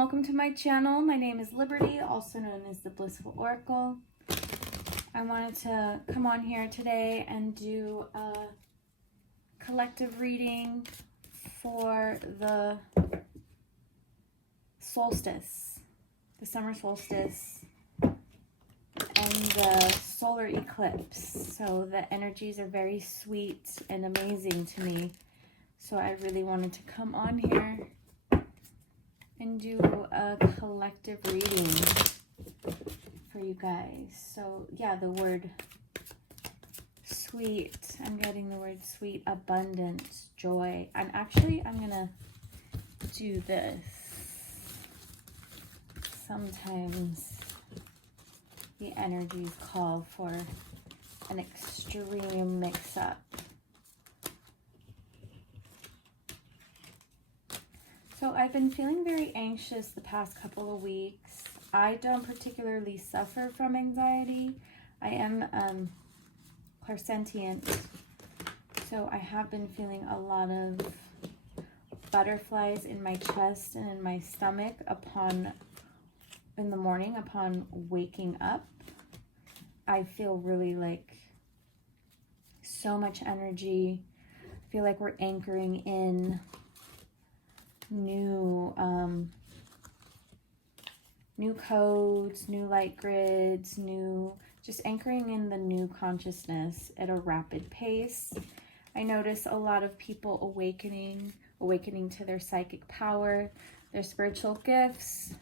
welcome to my channel. My name is Liberty, also known as the Blissful Oracle. I wanted to come on here today and do a collective reading for the solstice, the summer solstice, and the solar eclipse. So the energies are very sweet and amazing to me. So I really wanted to come on here and do a collective reading for you guys. So yeah, the word sweet, I'm getting the word sweet, abundance, joy. And actually I'm gonna do this. Sometimes the energies call for an extreme mix-up. So I've been feeling very anxious the past couple of weeks. I don't particularly suffer from anxiety. I am clairsentient, so I have been feeling a lot of butterflies in my chest and in my stomach in the morning upon waking up. I feel really like so much energy. I feel like we're anchoring in new codes, new light grids, just anchoring in the new consciousness at a rapid pace. I notice a lot of people awakening to their psychic power, their spiritual gifts.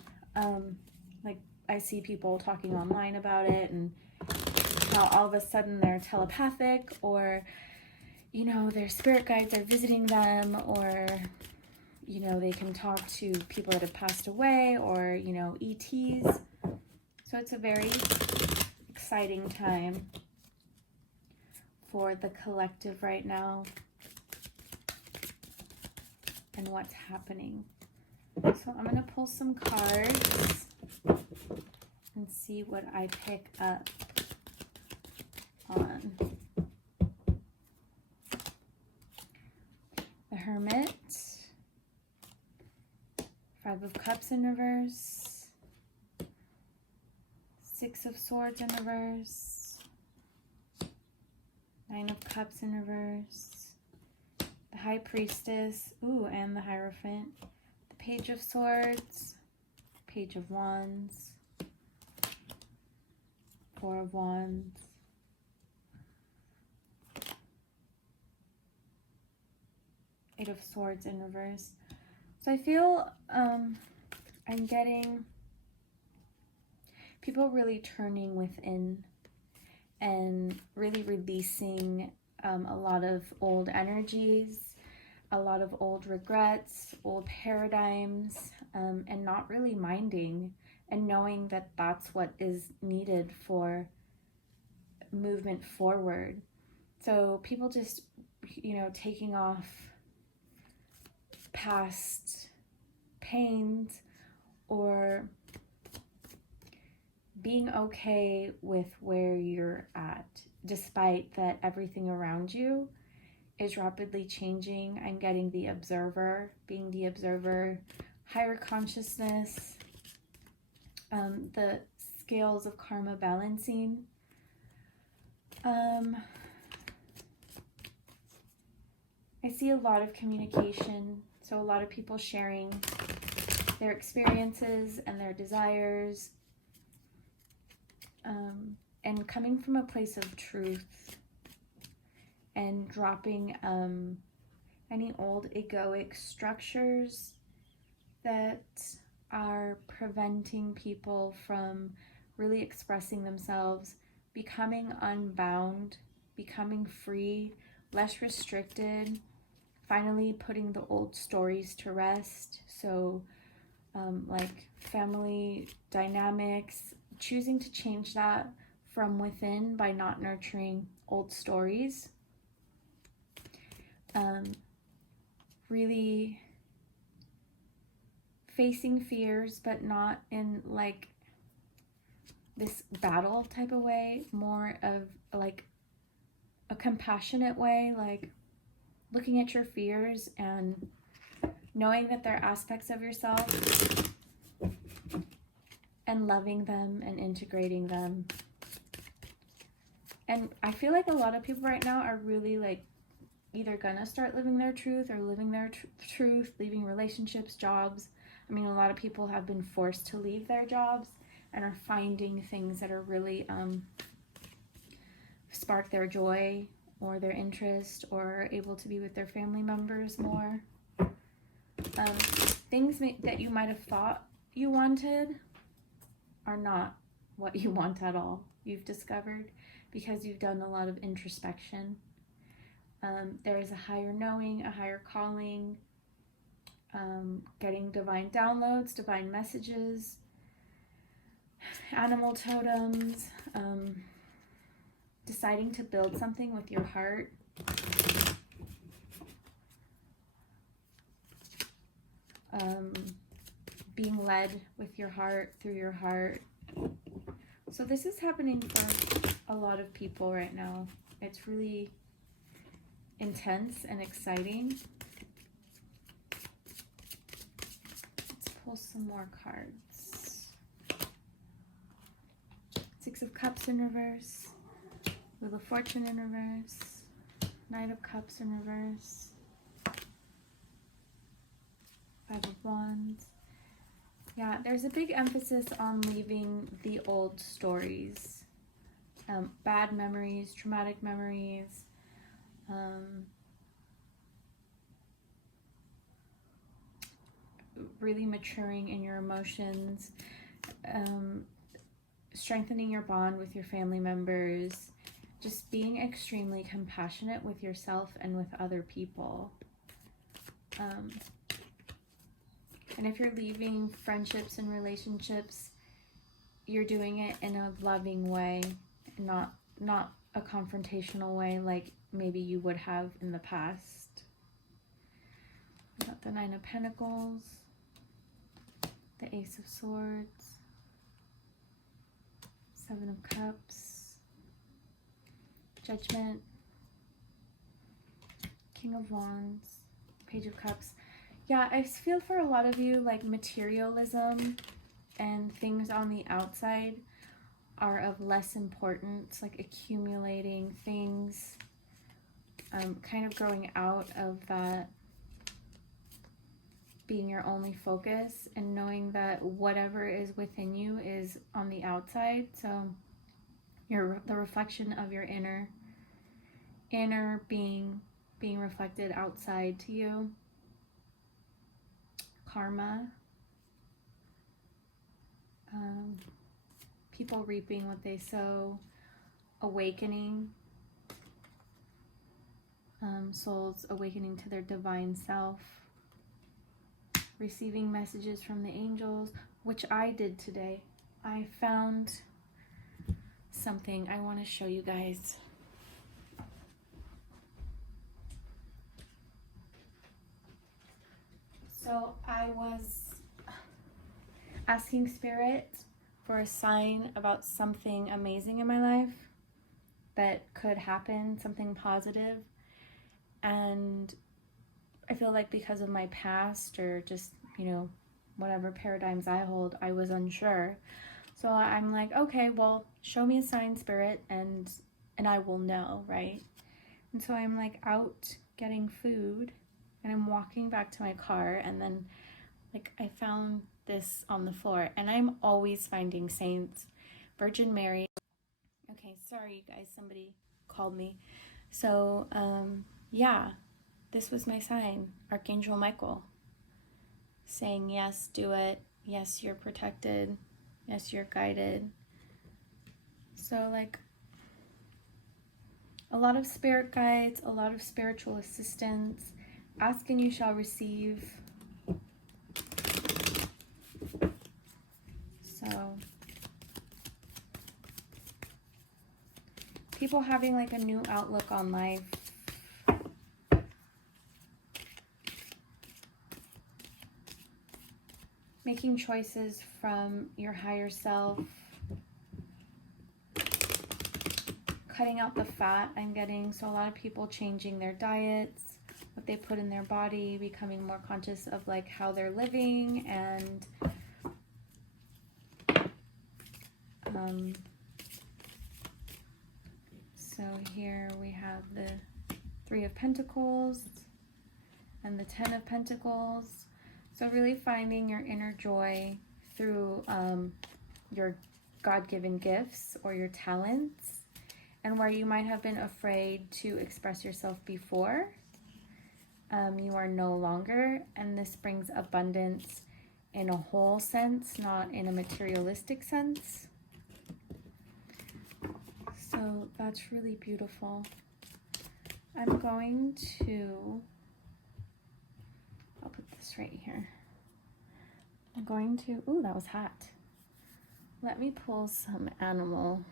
Like I see people talking online about it and how all of a sudden they're telepathic, or you know, their spirit guides are visiting them, or you know, they can talk to people that have passed away, or, you know, ETs. So it's a very exciting time for the collective right now and what's happening. So I'm going to pull some cards and see what I pick up on. The Hermit. Five of Cups in reverse, Six of Swords in reverse, Nine of Cups in reverse, the High Priestess, and the Hierophant, the Page of Swords, Page of Wands, Four of Wands, Eight of Swords in reverse. So I feel I'm getting people really turning within and really releasing a lot of old energies, a lot of old regrets, old paradigms, and not really minding and knowing that that's what is needed for movement forward. So people just, you know, taking off past pains, or being okay with where you're at, despite that everything around you is rapidly changing. I'm getting the observer, being the observer, higher consciousness, the scales of karma balancing. I see a lot of communication. So a lot of people sharing their experiences and their desires, and coming from a place of truth and dropping any old egoic structures that are preventing people from really expressing themselves, becoming unbound, becoming free, less restricted. Finally putting the old stories to rest. So like family dynamics, choosing to change that from within by not nurturing old stories. Really facing fears, but not in like this battle type of way, more of like a compassionate way, like looking at your fears and knowing that they're aspects of yourself and loving them and integrating them. And I feel like a lot of people right now are really like either gonna start living their truth or living their truth, leaving relationships, jobs. I mean, a lot of people have been forced to leave their jobs and are finding things that are really spark their joy or their interest, or able to be with their family members more. Things that you might have thought you wanted are not what you want at all, you've discovered, because you've done a lot of introspection. There is a higher knowing, a higher calling, getting divine downloads, divine messages, animal totems, deciding to build something with your heart. Being led with your heart, through your heart. So this is happening for a lot of people right now. It's really intense and exciting. Let's pull some more cards. Six of Cups in reverse. Wheel of Fortune in reverse. Knight of Cups in reverse. Five of Wands. Yeah, there's a big emphasis on leaving the old stories. Bad memories, traumatic memories. Really maturing in your emotions. Strengthening your bond with your family members. Just being extremely compassionate with yourself and with other people. And if you're leaving friendships and relationships, you're doing it in a loving way, not a confrontational way like maybe you would have in the past. We got the Nine of Pentacles, the Ace of Swords, Seven of Cups, Judgment, King of Wands, Page of Cups. Yeah, I feel for a lot of you, like materialism and things on the outside are of less importance, like accumulating things, kind of growing out of that being your only focus and knowing that whatever is within you is on the outside. So you're the reflection of your inner being reflected outside to you. Karma, people reaping what they sow, awakening, souls awakening to their divine self, receiving messages from the angels, which I did today. I found something I want to show you guys. So I was asking Spirit for a sign about something amazing in my life that could happen, something positive. And I feel like because of my past or just, whatever paradigms I hold, I was unsure. So I'm like, okay, well, show me a sign, Spirit, and I will know, right? And so I'm like out getting food. And I'm walking back to my car, and then I found this on the floor, and I'm always finding saints, Virgin Mary. Okay, sorry you guys, somebody called me. So yeah, this was my sign, Archangel Michael, saying yes, do it, yes, you're protected, yes, you're guided. So a lot of spirit guides, a lot of spiritual assistance. Ask and you shall receive. So, people having a new outlook on life. Making choices from your higher self. Cutting out the fat I'm getting. So a lot of people changing their diets, what they put in their body, becoming more conscious of how they're living, and So here we have the Three of Pentacles and the Ten of Pentacles. So really finding your inner joy through your God-given gifts or your talents, and where you might have been afraid to express yourself before, you are no longer, and this brings abundance in a whole sense, not in a materialistic sense. So that's really beautiful. I'm going to, I'll put this right here. I'm going to, ooh, that was hot. Let me pull some animal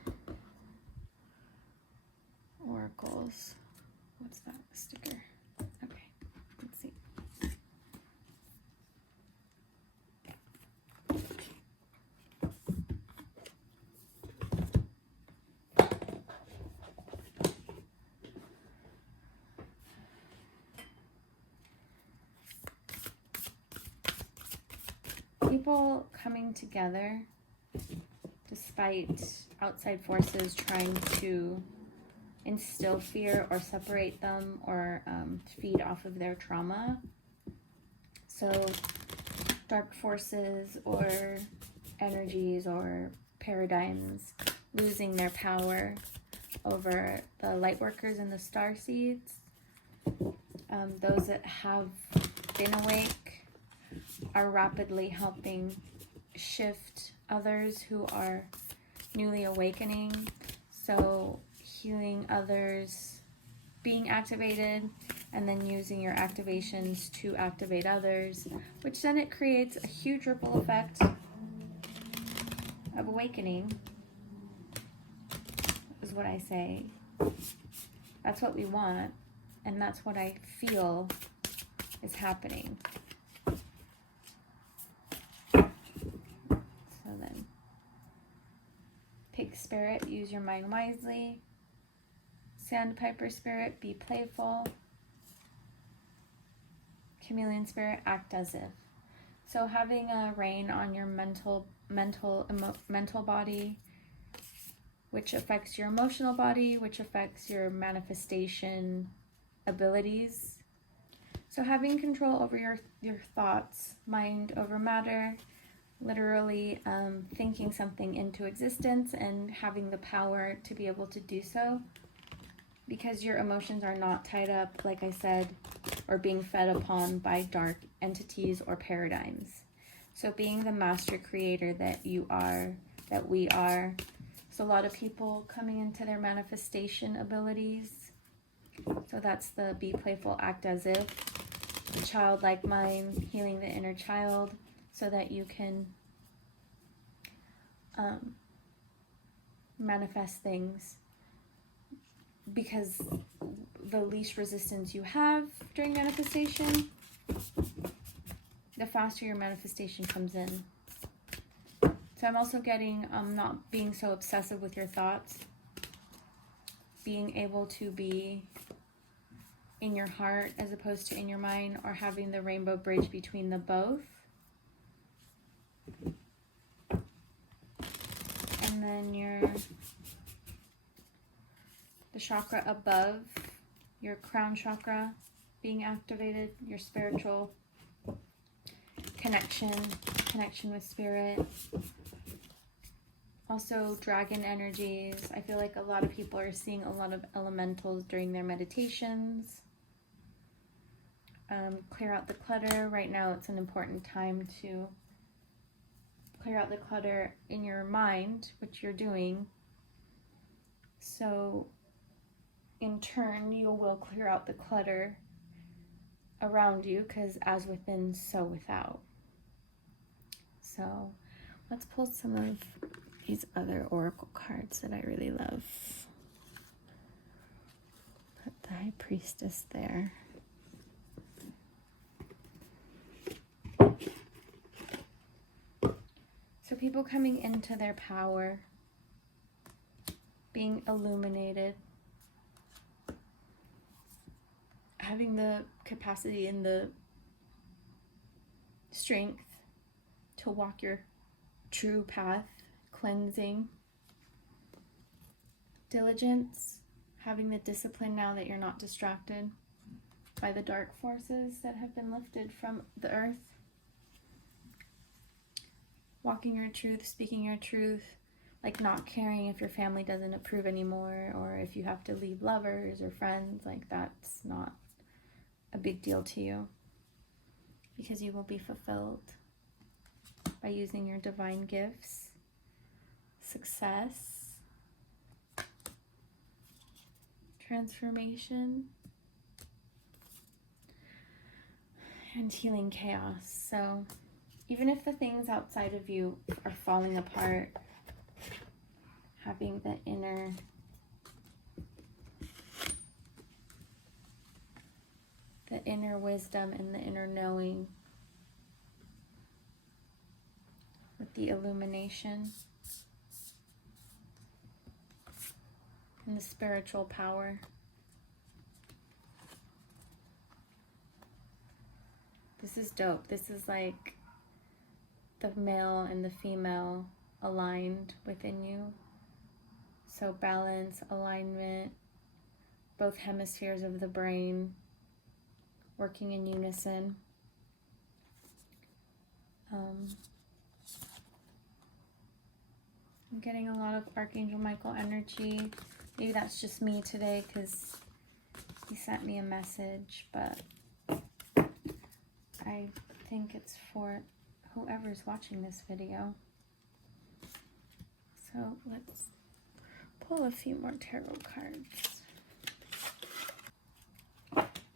oracles. What's that sticker? Okay, let's see. People coming together despite outside forces trying to instill fear or separate them or feed off of their trauma. So dark forces or energies or paradigms losing their power over the light workers and the star seeds. Those that have been awake are rapidly helping shift others who are newly awakening. So healing others, being activated, and then using your activations to activate others, which then it creates a huge ripple effect of awakening, is what I say. That's what we want, and that's what I feel is happening. So then, Pig Spirit, use your mind wisely. Sandpiper Spirit, be playful. Chameleon Spirit, act as if. So having a reign on your mental body, which affects your emotional body, which affects your manifestation abilities. So having control over your thoughts, mind over matter, literally thinking something into existence and having the power to be able to do so, because your emotions are not tied up, like I said, or being fed upon by dark entities or paradigms. So being the master creator that you are, that we are. So a lot of people coming into their manifestation abilities. So that's the be playful, act as if. The childlike mind, healing the inner child, so that you can manifest things. Because the least resistance you have during manifestation, the faster your manifestation comes in. So I'm also getting not being so obsessive with your thoughts, being able to be in your heart as opposed to in your mind, or having the rainbow bridge between the both. And then the chakra above, your crown chakra being activated, your spiritual connection with spirit. Also dragon energies. I feel like a lot of people are seeing a lot of elementals during their meditations. Clear out the clutter. Right now it's an important time to clear out the clutter in your mind, which you're doing. So in turn, you will clear out the clutter around you, because as within, so without. So let's pull some of these other oracle cards that I really love. Put the High Priestess there. So people coming into their power, being illuminated, having the capacity and the strength to walk your true path, cleansing diligence, having the discipline now that you're not distracted by the dark forces that have been lifted from the earth. Walking your truth, speaking your truth, like not caring if your family doesn't approve anymore, or if you have to leave lovers or friends, like that's not a big deal to you, because you will be fulfilled by using your divine gifts, success, transformation, and healing chaos. So even if the things outside of you are falling apart, having the inner wisdom and the inner knowing with the illumination and the spiritual power. This is dope. This is like the male and the female aligned within you. So balance, alignment, both hemispheres of the brain working in unison. I'm getting a lot of Archangel Michael energy. Maybe that's just me today because he sent me a message, but I think it's for whoever's watching this video. So let's pull a few more tarot cards.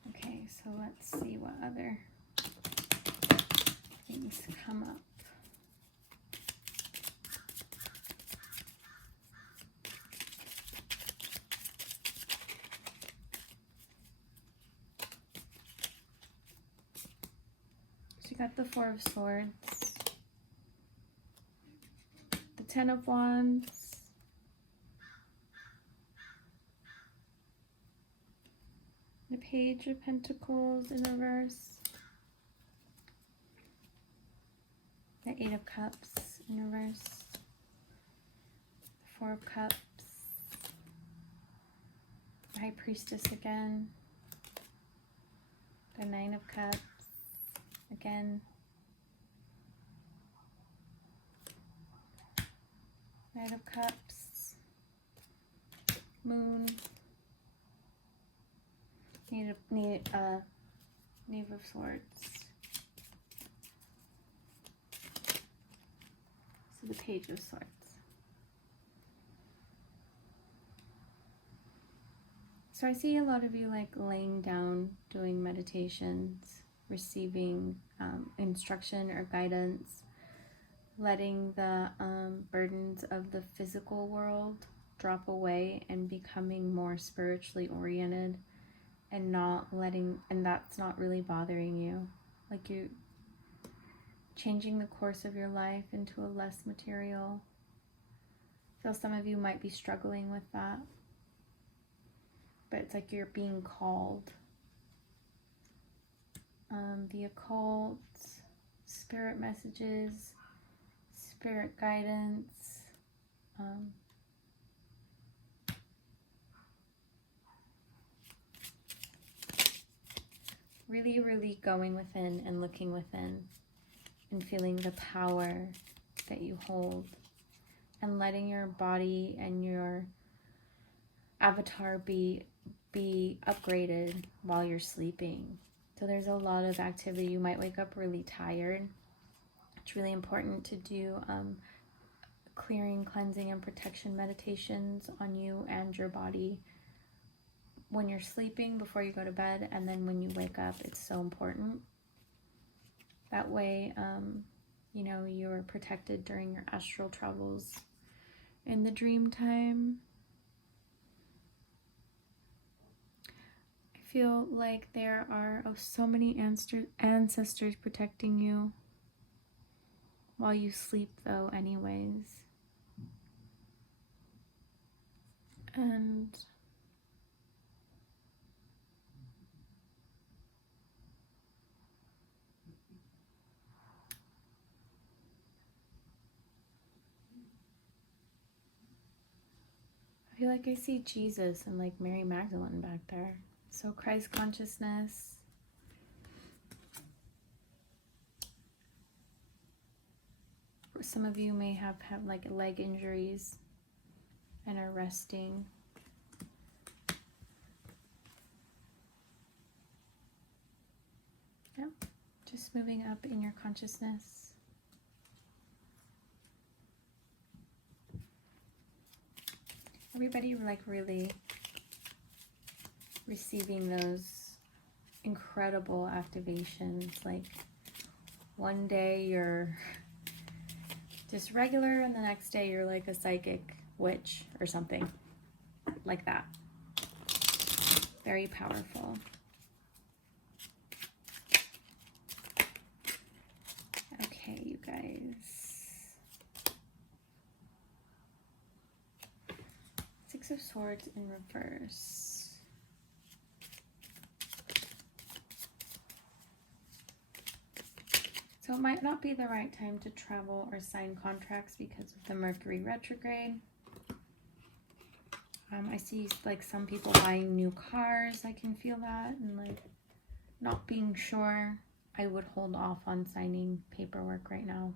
Okay, so let's see what other things come up. So you got the Four of Swords, the Ten of Wands, the Page of Pentacles in reverse, the Eight of Cups in reverse, the Four of Cups, the High Priestess again, the Nine of Cups again, Knight of Cups, Moon, Knave of Swords. So the Page of Swords. So I see a lot of you like laying down, doing meditations, receiving instruction or guidance, letting the burdens of the physical world drop away and becoming more spiritually oriented, and that's not really bothering you. Like you changing the course of your life into a less material. I feel some of you might be struggling with that, but it's like you're being called. The occult, spirit messages, spirit guidance, really going within and looking within and feeling the power that you hold, and letting your body and your avatar be upgraded while you're sleeping. So there's a lot of activity. You might wake up really tired. It's really important to do clearing, cleansing, and protection meditations on you and your body when you're sleeping, before you go to bed, and then when you wake up. It's so important. That way, you know, you're protected during your astral travels in the dream time. I feel like there are so many ancestors protecting you while you sleep, though, anyways. And feel like I see Jesus and like Mary Magdalene back there. So Christ consciousness. Some of you may have like leg injuries and are resting. Yep, just moving up in your consciousness. Everybody like really receiving those incredible activations. Like one day you're just regular and the next day you're like a psychic witch or something like that. Very powerful. Okay, you guys. Six of Swords in reverse. So it might not be the right time to travel or sign contracts because of the Mercury retrograde. I see like some people buying new cars. I can feel that, and like not being sure. I would hold off on signing paperwork right now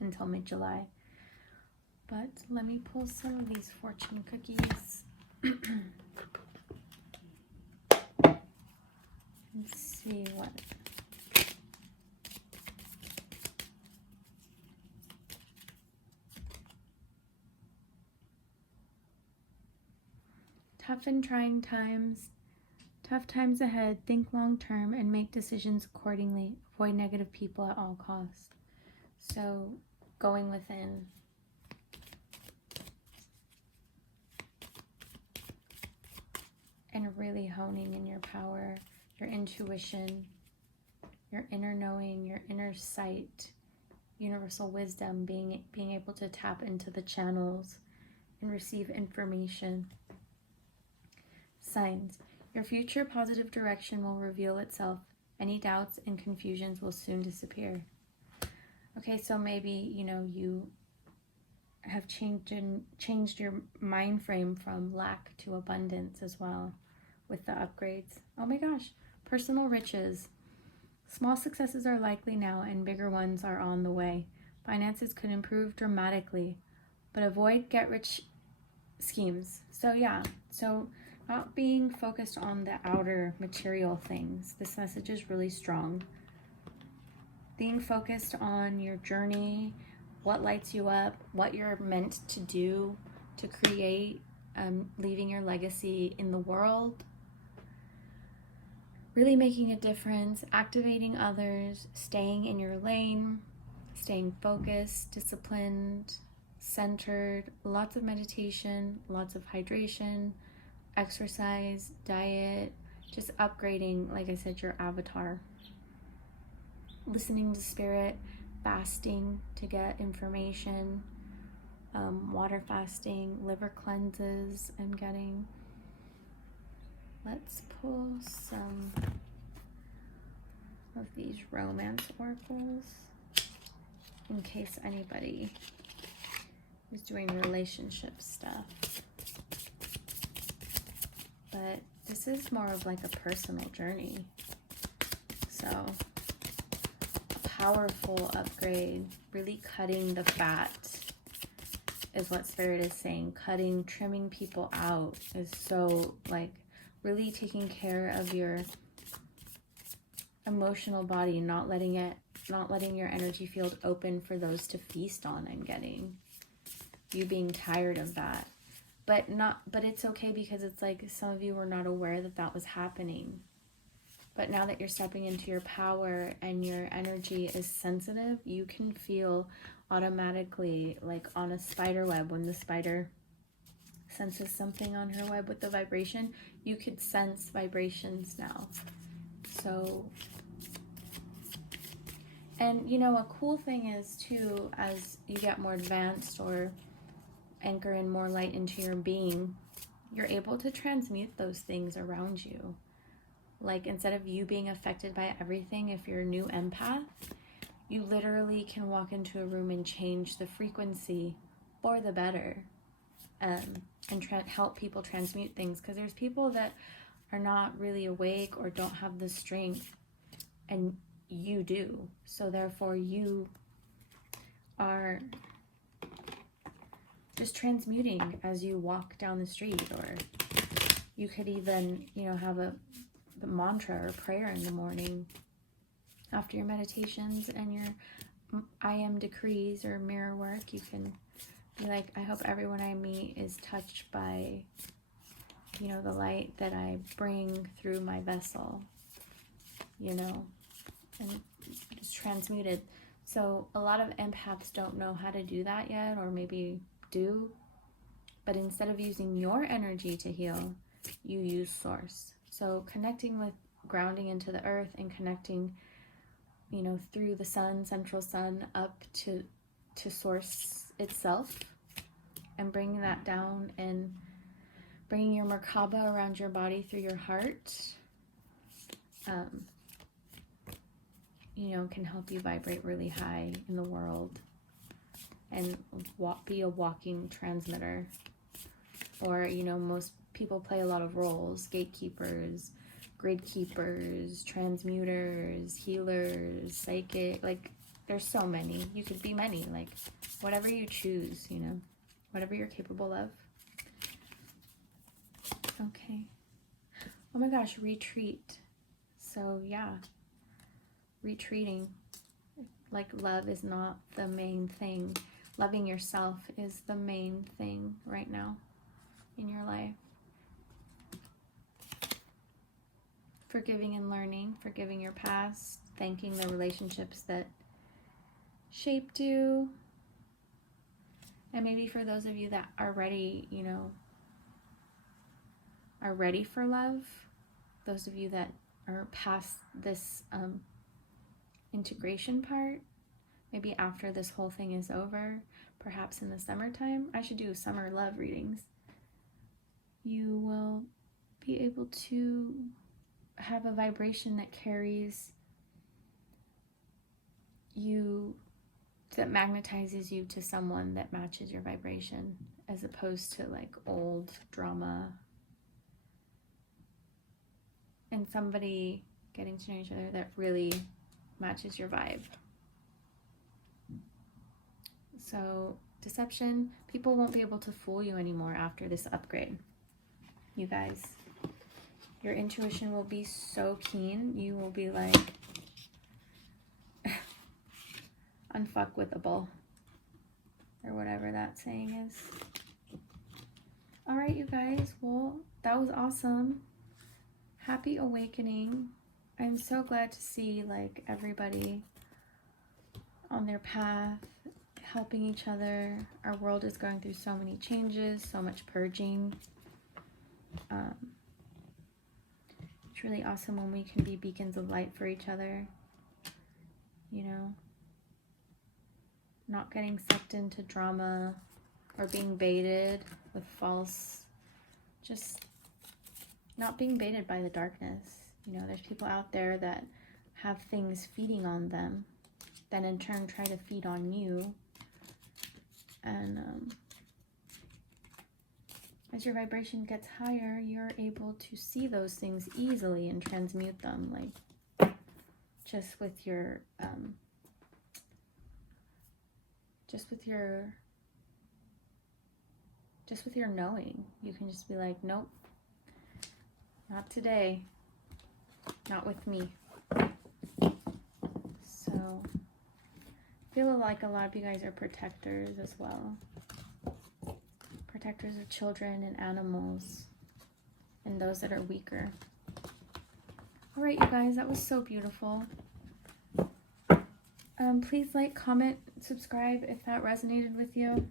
until mid-July. But let me pull some of these fortune cookies. Let's see what. Tough and trying times. Tough times ahead. Think long term and make decisions accordingly. Avoid negative people at all costs. So going within. And really honing in your power, your intuition, your inner knowing, your inner sight, universal wisdom, being able to tap into the channels and receive information. Signs. Your future positive direction will reveal itself. Any doubts and confusions will soon disappear. Okay, so maybe, you know, you have changed your mind frame from lack to abundance as well with the upgrades. Oh my gosh, personal riches. Small successes are likely now and bigger ones are on the way. Finances could improve dramatically, but avoid get-rich schemes. So yeah, so not being focused on the outer material things. This message is really strong. Being focused on your journey, what lights you up, what you're meant to do, to create, leaving your legacy in the world, really making a difference, activating others, staying in your lane, staying focused, disciplined, centered, lots of meditation, lots of hydration, exercise, diet, just upgrading, like I said, your avatar. Listening to spirit, fasting to get information, water fasting, liver cleanses I'm getting. Let's pull some of these romance oracles in case anybody is doing relationship stuff. But this is more of like a personal journey. So a powerful upgrade, really cutting the fat is what Spirit is saying. Cutting, trimming people out is so like really taking care of your emotional body, not letting your energy field open for those to feast on. I'm getting you being tired of that. But it's okay, because it's like some of you were not aware that that was happening. But now that you're stepping into your power and your energy is sensitive, you can feel automatically like on a spider web. When the spider senses something on her web with the vibration, you could sense vibrations now. So, and you know, a cool thing is too, as you get more advanced or anchor in more light into your being, you're able to transmute those things around you. Like, instead of you being affected by everything, if you're a new empath, you literally can walk into a room and change the frequency for the better. and help people transmute things, because there's people that are not really awake or don't have the strength, and you do. So therefore you are just transmuting as you walk down the street, or you could even, you know, have the mantra or prayer in the morning after your meditations and your I am decrees or mirror work. You can be like, I hope everyone I meet is touched by, you know, the light that I bring through my vessel, you know, and it's transmuted. So a lot of empaths don't know how to do that yet, or maybe do, but instead of using your energy to heal, you use source. So connecting with, grounding into the earth and connecting, you know, through the sun, central sun, up to source itself, and bringing that down and bringing your Merkaba around your body through your heart, you know, can help you vibrate really high in the world and be a walking transmitter. Or, you know, most people play a lot of roles: gatekeepers, grid keepers, transmuters, healers, psychic. Like, there's so many. You could be many. Like, whatever you choose, you know, whatever you're capable of. Okay. Oh my gosh, retreat. So yeah, retreating. Like, love is not the main thing. Loving yourself is the main thing right now in your life. Forgiving and learning, forgiving your past, thanking the relationships that shaped you. And maybe for those of you that are ready, you know, are ready for love, those of you that are past this integration part, maybe after this whole thing is over, perhaps in the summertime, I should do summer love readings, you will be able to have a vibration that carries you, that magnetizes you to someone that matches your vibration, as opposed to like old drama and somebody getting to know each other that really matches your vibe. So deception, people won't be able to fool you anymore after this upgrade. You guys, your intuition will be so keen. You will be like unfuckwithable, or whatever that saying is. All right, you guys, well, that was awesome. Happy awakening. I'm so glad to see like everybody on their path, helping each other. Our world is going through so many changes, so much purging. It's really awesome when we can be beacons of light for each other, you know, not getting sucked into drama or being baited with false, just not being baited by the darkness. You know, there's people out there that have things feeding on them, then in turn try to feed on you. And as your vibration gets higher, you're able to see those things easily and transmute them, like just with your knowing. You can just be like, nope, not today, not with me. So I feel like a lot of you guys are protectors as well. Protectors of children and animals and those that are weaker. All right, you guys, that was so beautiful. Please like, comment, subscribe if that resonated with you.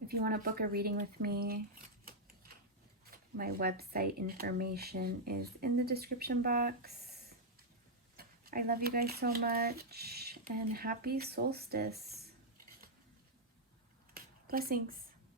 If you want to book a reading with me, my website information is in the description box. I love you guys so much, and happy solstice. Blessings.